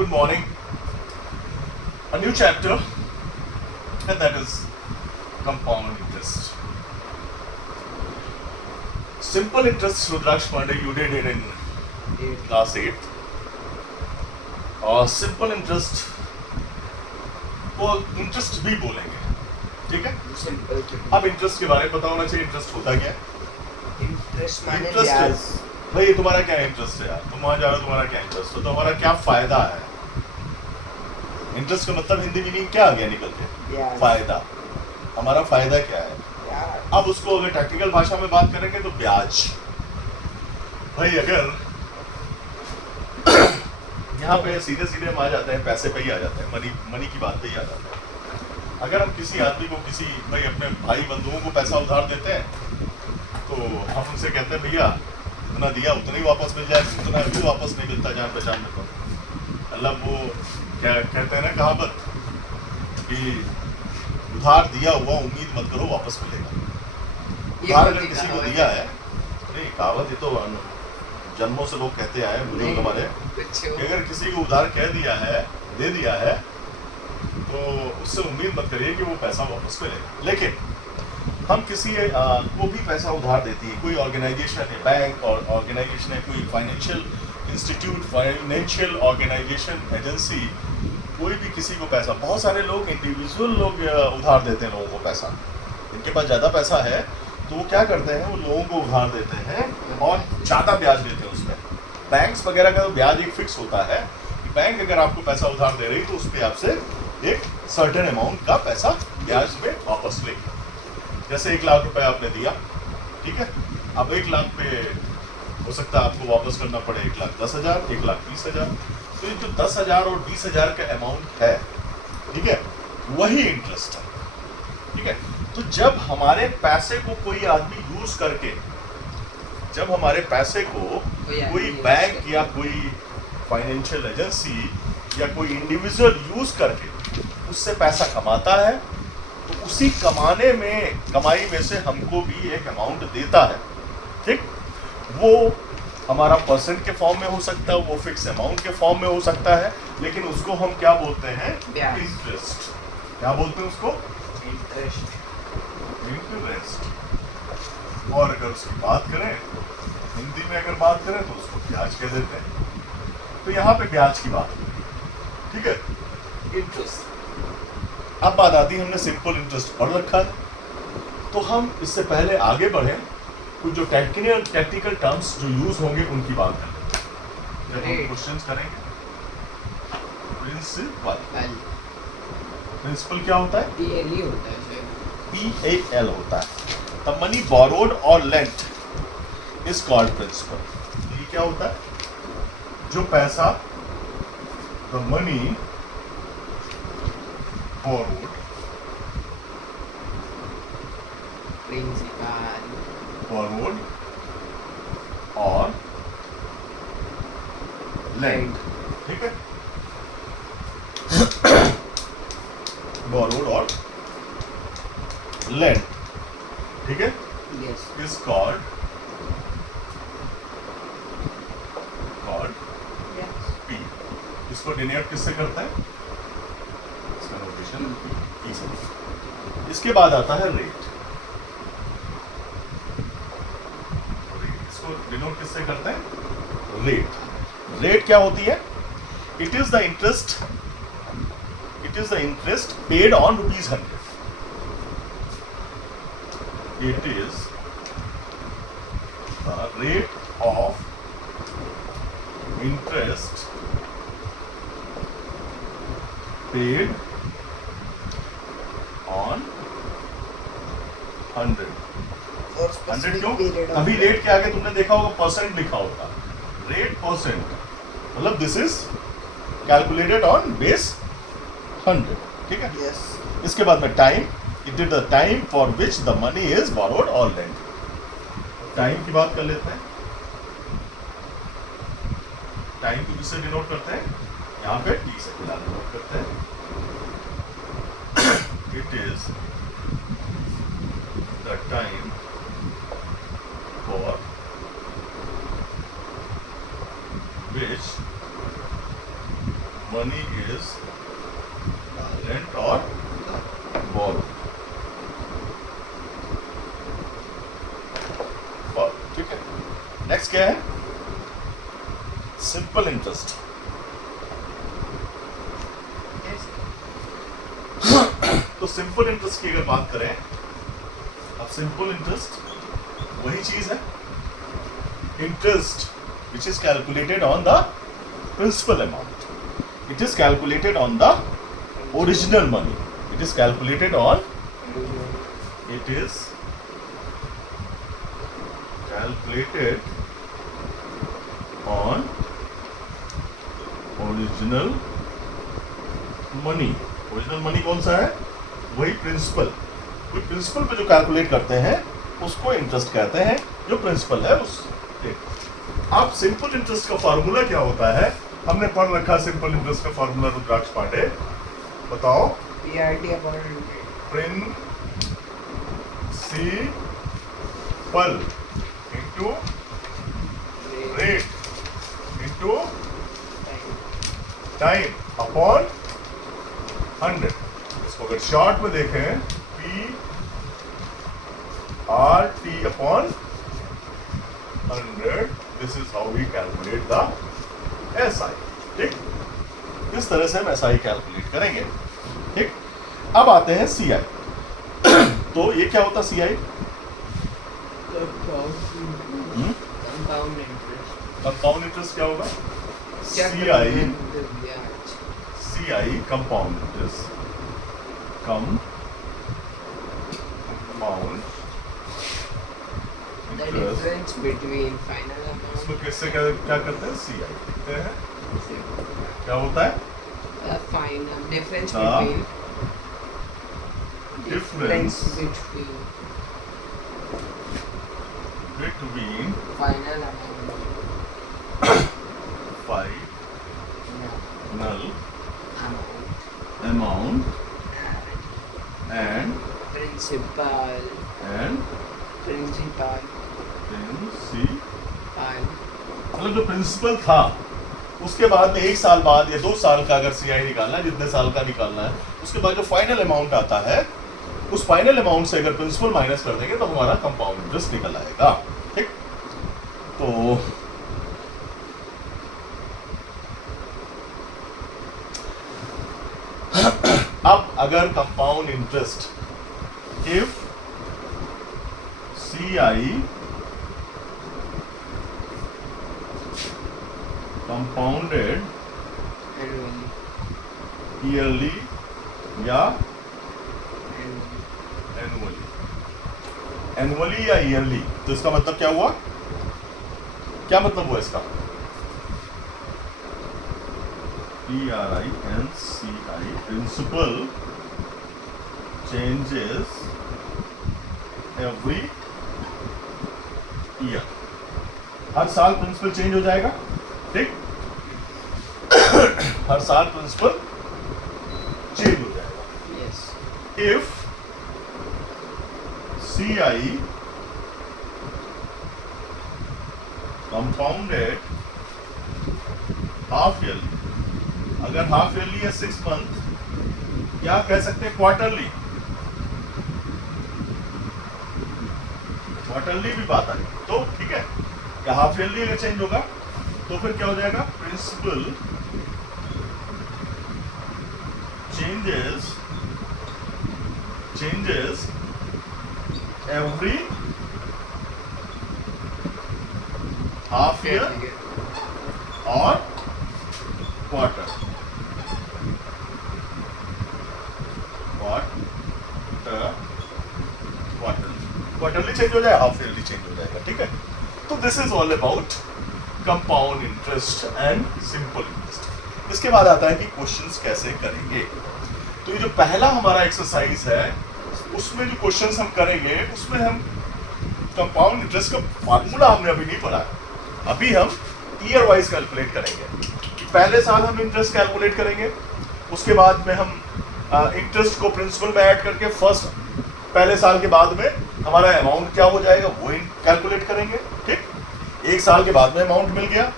Good morning. A new chapter, and that is compound interest. Simple interest, Rudraksh Pandey, you did it in class 8. और simple interest वो interest भी बोलेंगे, ठीक है? अब interest के बारे में पता होना चाहिए interest होता क्या है? इंटरेस्ट माने Interest ब्याज। भाई तुम्हारा क्या इंटरेस्ट है यार? तुम वहाँ जा रहे हो, तुम्हारा क्या इंटरेस्ट है? तुम्हारा क्या फायदा है? इंटरेस्ट का मतलब हिंदी मीनिंग क्या आ गया निकल के? ब्याज। फायदा। हमारा फायदा क्या है? ब्याज। अब उसको अगर टेक्निकल भाषा में बात करेंगे तो ब्याज। भाई अगर यहाँ पे सीधे सीधे हम आ जाते हैं, पैसे पे ही आ जाते हैं, मनी की बात पे ही आ जाते हैं। अगर हम किसी आदमी को भाई अपने भाई बंधुओं को पैसा उधार देते हैं तो हम उनसे कहते हैं भैया उतना दिया उतना ही वापस मिल जाए, उतना क्यों वापस नहीं मिलता जान पहचान में। तो मतलब वो क्या कहते हैं ना कहावत कि उधार दिया हुआ उम्मीद मत करो वापस मिलेगा। उधार अगर किसी को दिया है, नहीं कहावत ये तो जन्मों से लोग कहते आए बुजुर्ग हमारे, कि अगर किसी को उधार कह दिया है, दे दिया है, तो उससे उम्मीद मत करिए कि वो पैसा वापस मिलेगा। लेकिन हम किसी को भी पैसा उधार देती है, कोई ऑर्गेनाइजेशन है, बैंक और ऑर्गेनाइजेशन है, कोई financial institute, financial organisation, agency, कोई भी किसी को पैसा, बहुत सारे लोग इंडिविजुअल लोग उधार देते हैं लोगों को पैसा। इनके पास ज़्यादा पैसा है तो वो क्या करते हैं, वो लोगों को उधार देते हैं और ज़्यादा ब्याज देते हैं उसमें। बैंक्स वगैरह का तो ब्याज एक फिक्स होता है। बैंक अगर आपको पैसा उधार दे रही तो उस पर आपसे एक सर्टेन अमाउंट का पैसा ब्याज में वापस लेगी। जैसे 1 लाख रुपए आपने दिया, ठीक है, अब 1 लाख पे हो सकता है आपको वापस करना पड़े 1,10,000, 1,20,000। तो ये जो 10,000 और 20,000 का अमाउंट है, ठीक है, वही इंटरेस्ट है, ठीक है। तो जब हमारे पैसे को कोई आदमी यूज करके, जब हमारे पैसे को कोई बैंक या कोई फाइनेंशियल एजेंसी या कोई इंडिविजुअल यूज करके उससे पैसा कमाता है, तो उसी कमाई में से हमको भी एक अमाउंट देता है, ठीक। वो हमारा परसेंट के फॉर्म में हो सकता है, वो फिक्स अमाउंट के फॉर्म में हो सकता है, लेकिन उसको हम क्या बोलते हैं? इंटरेस्ट। क्या बोलते हैं उसको? इंटरेस्ट। और अगर उसकी बात करें हिंदी में, अगर बात करें तो उसको ब्याज कह देते हैं। तो यहाँ पे ब्याज की बात, ठीक है, इंटरेस्ट। अब बात आती है, हमने सिंपल इंटरेस्ट पढ़ रखा है, तो हम इससे पहले आगे बढ़े कुछ जो टेक्निकल टर्म्स जो यूज होंगे उनकी बात करें जब हम क्वेश्चंस करेंगे। प्रिंसिपल क्या होता है? PAL होता है। PAL होता है। The money borrowed or lent is called principal. ये क्या होता है? जो पैसा, the money borrowed, principal, borrowed or lent, ठीक है, बोरोड और लेंट, ठीक है, यस, इज कॉल्ड P। इसको डिनोट किससे करता है? इसका नोटेशन P से। इसके बाद आता है रेट। इसको डिनोट किससे करता है? रेट। रेट क्या होती है? It is the interest paid on ₹100। It is the rate of interest paid on 100। 100 क्यों? अभी रेट के आगे तुमने देखा होगा परसेंट लिखा होगा। रेट परसेंट मतलब this is calculated on base 100, ठीक है। यस। इसके बाद में time, it is the time for which the money is borrowed or lent. Time की बात कर लेते हैं। टाइम को किससे डिनोट करते हैं? यहाँ पे T से डिनोट करते हैं। It is the time for which money is lent or borrowed. ठीक है, नेक्स्ट क्या है? Simple interest. Yes. तो सिंपल इंटरेस्ट की अगर बात करें, अब सिंपल इंटरेस्ट वही चीज है, interest which is calculated on the principal amount, it is calculated on the original money, it is calculated on, it is calculated on original money। Original money कौन सा है? वही प्रिंसिपल। कोई प्रिंसिपल पे जो कैलकुलेट करते हैं उसको इंटरेस्ट कहते हैं, जो प्रिंसिपल है उस। अब सिंपल इंटरेस्ट का फॉर्मूला क्या होता है? हमने पढ़ रखा सिंपल इंटरेस्ट का फॉर्मूला, रुद्राक्ष पांडे बताओ। PRT upon principal into rate into time upon 100। इसको अगर शॉर्ट में देखें, PRT अपॉन 100, this is how we calculate the SI। ठीक, इस तरह से हम SI कैलकुलेट करेंगे। ठीक, अब आते हैं CI। तो ये क्या होता है CI? compound interest. Compound interest क्या होगा? CI compound interest, compound The interest. difference between final इसमें amount किससे क्या करते हैं? CI लिखते हैं। क्या होता है? final difference The between difference between between final amount final amount amount and principal principal। मतलब जो प्रिंसिपल था उसके बाद में 1 साल बाद या 2 साल का अगर CI निकालना है, जितने साल का निकालना है, उसके बाद जो फाइनल अमाउंट आता है, उस फाइनल अमाउंट से अगर प्रिंसिपल माइनस कर देंगे तो हमारा कंपाउंड इंटरेस्ट निकल आएगा। ठीक, तो अब अगर compound interest if CI compounded annually yearly या annually एनुअली या ईयरली, तो इसका मतलब क्या हुआ? क्या मतलब हुआ इसका? PRINCI principal changes every year. हर साल प्रिंसिपल चेंज हो जाएगा। ठीक, हर साल प्रिंसिपल चेंज हो जाएगा। yes if CI compounded half yearly, अगर हाफ ईयरली या 6 मंथ, क्या कह सकते हैं? क्वार्टरली, क्वार्टरली भी बात आई तो ठीक है। क्या हाफ ईयरली अगर चेंज होगा तो फिर क्या हो जाएगा? Principal changes every half year और क्वार्टर। क्वार्टरली चेंज हो जाए, हाफ ईयरली चेंज हो जाएगा। ठीक है, तो this is all about compound interest and simple interest. इसके बाद आता है कि क्वेश्चंस कैसे करेंगे। तो ये जो पहला हमारा एक्सरसाइज है उसमें जो क्वेश्चंस हम करेंगे उसमें हम कंपाउंड इंटरेस्ट का फार्मूला हमने अभी नहीं पढ़ा है, अभी हम ईयर वाइज कैलकुलेट करेंगे। पहले साल हम इंटरेस्ट कैलकुलेट करेंगे, उसके बाद में हम इंटरेस्ट को प्रिंसिपल में ऐड करके पहले साल के बाद में हमारा अमाउंट क्या हो जाएगा वो कैलकुलेट करेंगे। ठीक, 1 साल के बाद में अमाउंट मिल गया,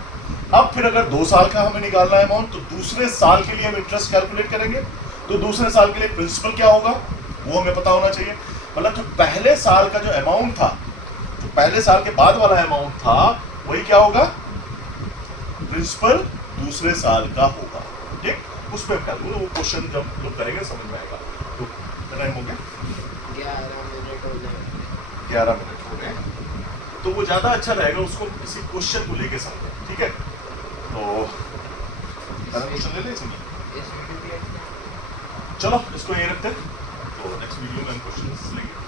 अब फिर अगर 2 साल का हमें निकालना है अमाउंट, तो दूसरे साल के लिए हम इंटरेस्ट कैलकुलेट करेंगे। तो दूसरे साल के लिए प्रिंसिपल क्या होगा वो हमें पता होना चाहिए। मतलब जो पहले साल का जो अमाउंट था, जो पहले साल के बाद वाला अमाउंट था, वही क्या होगा, प्रिंसिपल दूसरे साल का होगा। ठीक, उस पर कैलकुलेट, वो क्वेश्चन जब लोग करेंगे समझ में आएगा। तो टाइम हो गया 11 मिनट हो गए। 11 मिनट हो गए, तो वो ज्यादा अच्छा रहेगा उसको किसी क्वेश्चन को लेके समझे। ठीक है, तो क्वेश्चन ले ले इसमें। इस वीडियो चलो इसको यही रखते हैं, तो नेक्स्ट वीडियो में हम क्वेश्चन लेंगे।